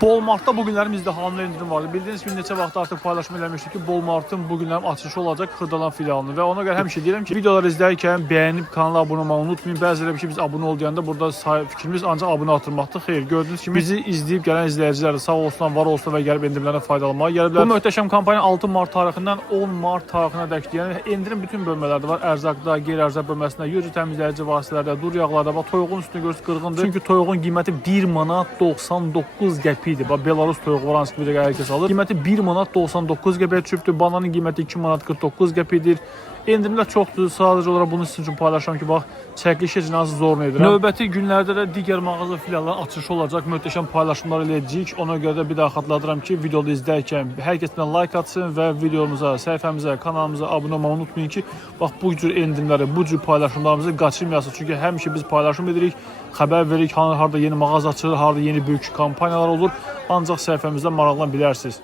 Walmart'ta bugünlərim izdihamlı indirim vardı. Bildiyiniz kimi neçə vaxt artıq paylaşım eləmişdik ki, Walmart'ın bugünlərim açılışı olacaq Xırdalan filialını və ona görə həmişə deyirəm ki, videoları izləyərkən bəyənib kanala abunə olmağı unutmayın. Bəziləri ki, biz abunə ol deyəndə burada fikrimiz ancaq abunə artırmaqdır. Xeyr, gördüyünüz kimi bizi izləyib gələn izləyicilər də sağ olsunlar, var olsun və gəlib endirimlərdən faydalanmağa gəliblər. Bu möhtəşəm kampaniya 6 mart tarixindən 10 mart tarixinə dək, yəni endirim bütün bölmələrdə var. Ərzaqda, qeyri-ərzaq bölməsində, yüz təmizləyici vasitələrdə, dur yağlarda, bax toyuğun üstünü görürsünüz qırğındır. Çünki toyuğun qiyməti 1 manat 99 qəpikdir. Bax Belarus toyuğu var, hansı ki bir hər kəs alır. Qiyməti 1 manat 99 qəpiyə düşübdür. Bananın qiyməti 2 manat 49 qəpikdir. Endirimlər çoxdur. Sadəcə olaraq bunu sizin üçün paylaşıram ki, bax çəkiliş heç nəsə zorla edirəm. Növbəti günlərdə də digər mağaza filialların açılışı olacaq. Möhtəşəm paylaşımlar eləyəcəyik. Ona görə də bir daha xatırladıram ki, videoda izləyərkən hər kəs bizdən like atsın və videomuza, səhifəmizə, kanalımıza abunə olmağı unutmayın ki, bax bu cür endirimləri, bu cür paylaşımlarımızı qaçırmayasınız. Çünki həmişə biz paylaşım edirik, xəbər veririk, harda yeni mağaza açılır, harda yeni böyük kampaniyalar olur. Ancaq səhifəmizdə maraqlan bilərsiniz.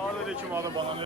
Aleyküm abi bana